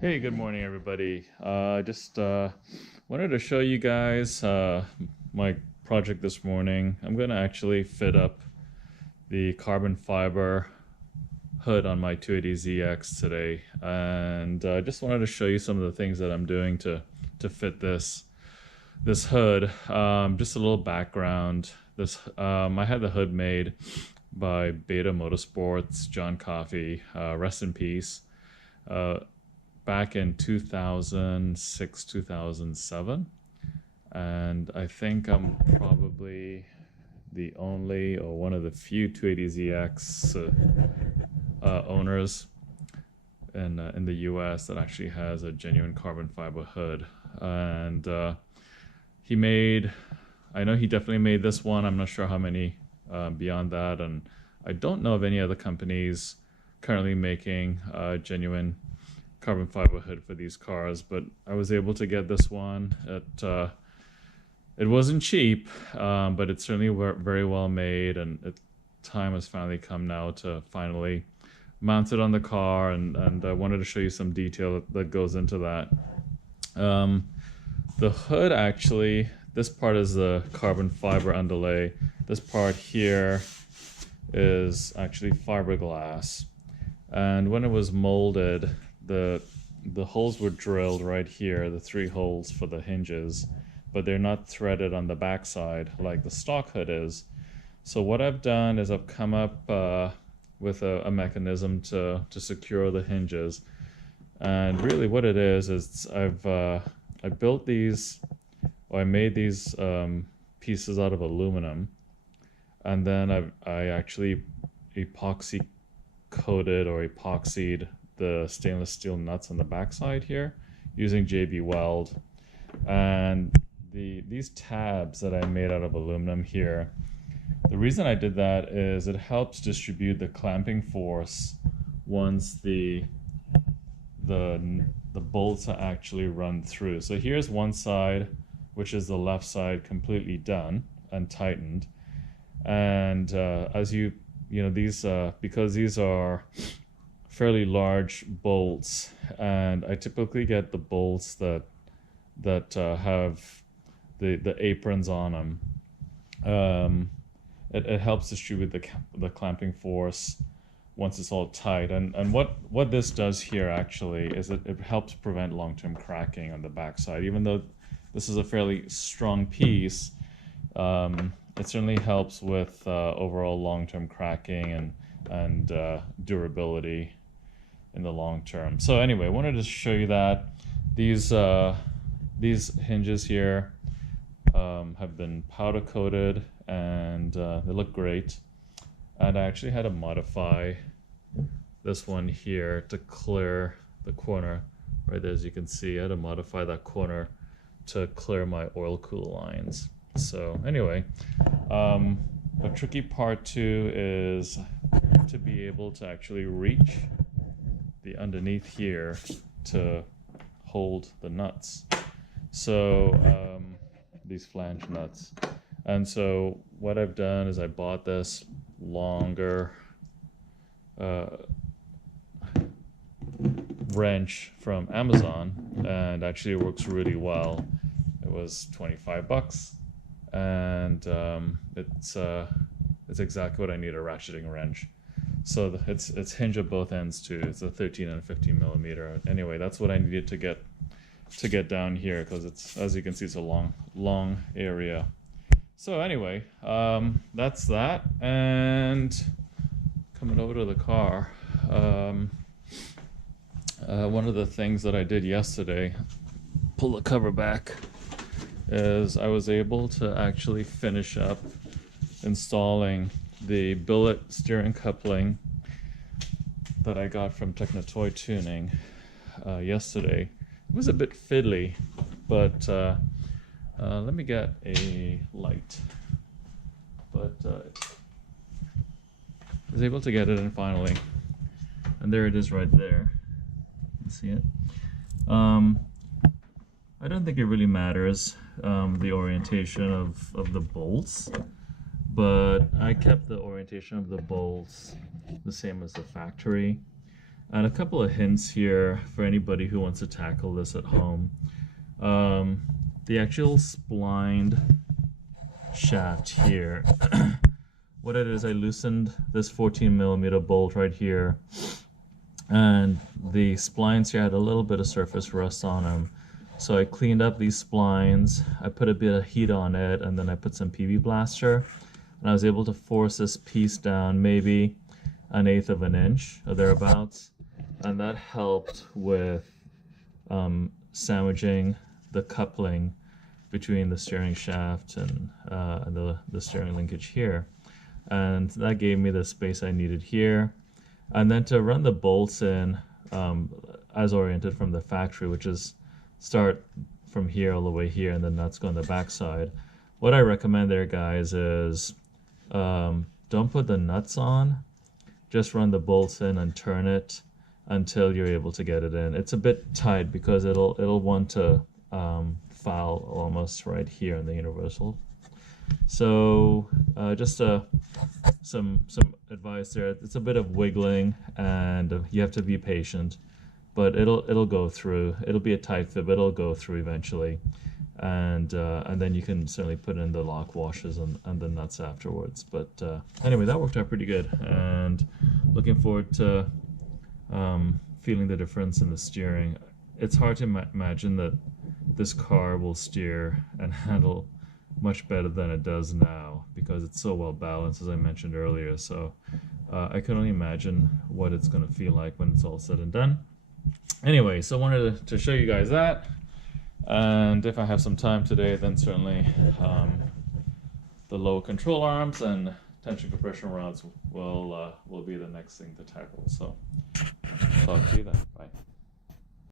Hey, good morning, everybody. Just wanted to show you guys my project this morning. I'm going to actually fit up the carbon fiber hood on my 280ZX today, and just wanted to show you some of the things that I'm doing to fit this hood. Just a little background. I had the hood made by Beta Motorsports, John Coffey, rest in peace. Back in 2006, 2007. And I think I'm probably the only or one of the few 280ZX owners in the US that actually has a genuine carbon fiber hood. And I know he definitely made this one. I'm not sure how many beyond that. And I don't know of any other companies currently making genuine carbon fiber hood for these cars, but I was able to get this one. It wasn't cheap, but it's certainly very well made, and time has finally come now to finally mount it on the car, and I wanted to show you some detail that goes into that. The hood, actually, this part is the carbon fiber underlay. This part here is actually fiberglass, and when it was molded, the holes were drilled right here, the 3 holes for the hinges, but they're not threaded on the backside like the stock hood is. So what I've done is I've come up with a mechanism to secure the hinges. And really what it is I built these, or I made these pieces out of aluminum, and then I actually epoxy coated or epoxied the stainless steel nuts on the backside here using JB Weld. And these tabs that I made out of aluminum here, the reason I did that is it helps distribute the clamping force once the bolts are actually run through. So here's one side, which is the left side, completely done and tightened. And as you know, these because these are fairly large bolts, and I typically get the bolts that have the aprons on them. It helps distribute the clamping force once it's all tight. And what this does here actually is it helps prevent long-term cracking on the backside. Even though this is a fairly strong piece, it certainly helps with overall long-term cracking and durability in the long term. So anyway, I wanted to show you that these hinges here have been powder coated, and they look great. And I actually had to modify this one here to clear the corner right there. As you can see, I had to modify that corner to clear my oil cool lines. So anyway, the tricky part too is to be able to actually reach the underneath here to hold the nuts. So these flange nuts. And so what I've done is I bought this longer wrench from Amazon, and actually it works really well. It was 25 bucks, and it's exactly what I need, a ratcheting wrench. So it's hinge at both ends too. It's a 13 and a 15 millimeter. Anyway, that's what I needed to get down here, because it's, as you can see, it's a long area. So anyway, that's that. And coming over to the car, one of the things that I did yesterday, pull the cover back, is I was able to actually finish up installing the billet steering coupling that I got from Technotoy Tuning yesterday. It was a bit fiddly, but let me get a light. But I was able to get it in finally, and there it is right there. You can see it. I don't think it really matters the orientation of the bolts, but I kept the orientation of the bolts the same as the factory. And a couple of hints here for anybody who wants to tackle this at home. The actual splined shaft here, what it is, I loosened this 14mm bolt right here, and the splines here had a little bit of surface rust on them. So I cleaned up these splines, I put a bit of heat on it, and then I put some PB Blaster, and I was able to force this piece down maybe 1/8 of an inch or thereabouts, and that helped with sandwiching the coupling between the steering shaft and the steering linkage here, and that gave me the space I needed here. And then to run the bolts in as oriented from the factory, which is start from here all the way here, and the nuts go on the back side. What I recommend there, guys, is don't put the nuts on, just run the bolts in and turn it until you're able to get it in. It's a bit tight because it'll want to foul almost right here in the universal. So just some advice there. It's a bit of wiggling, and you have to be patient, but it'll go through. It'll be a tight fit, but it'll go through eventually, and then you can certainly put in the lock washes and the nuts afterwards. But anyway, that worked out pretty good, and looking forward to feeling the difference in the steering. It's hard to imagine that this car will steer and handle much better than it does now because it's so well balanced, as I mentioned earlier. So I can only imagine what it's going to feel like when it's all said and done. Anyway, so I wanted to show you guys that, and if I have some time today, then certainly the low control arms and tension compression rods will be the next thing to tackle. So talk to you then. Bye.